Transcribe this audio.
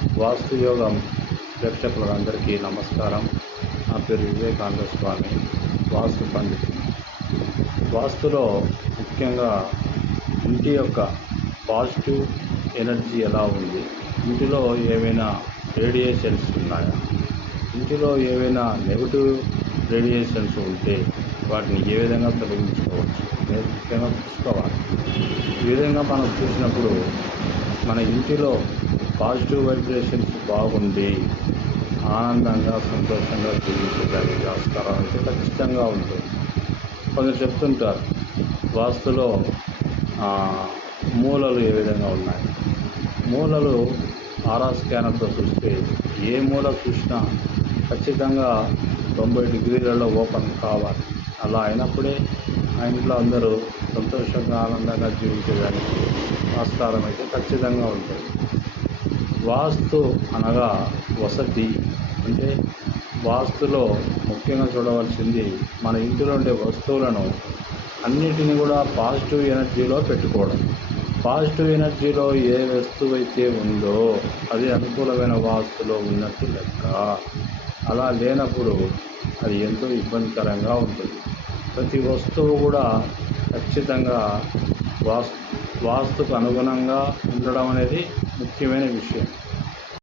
వాస్తు యోగం ప్రేక్షకులందరికీ నమస్కారం. నా పేరు వివేకానంద స్వామి, వాస్తు పండితుడు. వాస్తులో ముఖ్యంగా ఇంటి యొక్క పాజిటివ్ ఎనర్జీ ఎలా ఉంది, ఇంటిలో ఏవైనా రేడియేషన్స్ ఉన్నాయా, ఇంటిలో ఏవైనా నెగిటివ్ రేడియేషన్స్ ఉంటే వాటిని ఏ విధంగా తొలగించుకోవచ్చు అనేది ముఖ్యంగా చూసుకోవాలి. ఈ విధంగా మనం చూసినప్పుడు మన ఇంటిలో పాజిటివ్ వైబ్రేషన్స్ బాగుండి ఆనందంగా సంతోషంగా జీవించడానికి ఆస్కారం అయితే ఖచ్చితంగా ఉంటుంది. కొందరు చెప్తుంటారు వాస్తులో మూలలు ఏ విధంగా ఉన్నాయి. మూలలు ఆరా స్కానర్తో చూస్తే ఏ మూల చూసినా ఖచ్చితంగా 90 డిగ్రీలలో ఓపెన్ కావాలి. అలా అయినప్పుడే ఆ ఇంట్లో అందరూ సంతోషంగా ఆనందంగా జీవించడానికి ఆస్కారం అయితే ఖచ్చితంగా ఉంటుంది. వాస్తు అనగా వసతి. అంటే వాస్తులో ముఖ్యంగా చూడవలసింది మన ఇంటిలో ఉండే వస్తువులను అన్నిటిని కూడా పాజిటివ్ ఎనర్జీలో పెట్టుకోవడం. పాజిటివ్ ఎనర్జీలో ఏ వస్తువు అయితే ఉందో అది అనుకూలమైన వాస్తులో ఉన్నట్టు లెక్క. అలా లేనప్పుడు అది ఎంతో ఇబ్బందికరంగా ఉంటుంది. ప్రతి వస్తువు కూడా ఖచ్చితంగా వాస్తుకు అనుగుణంగా ఉండడం అనేది ముఖ్యమైన విషయం.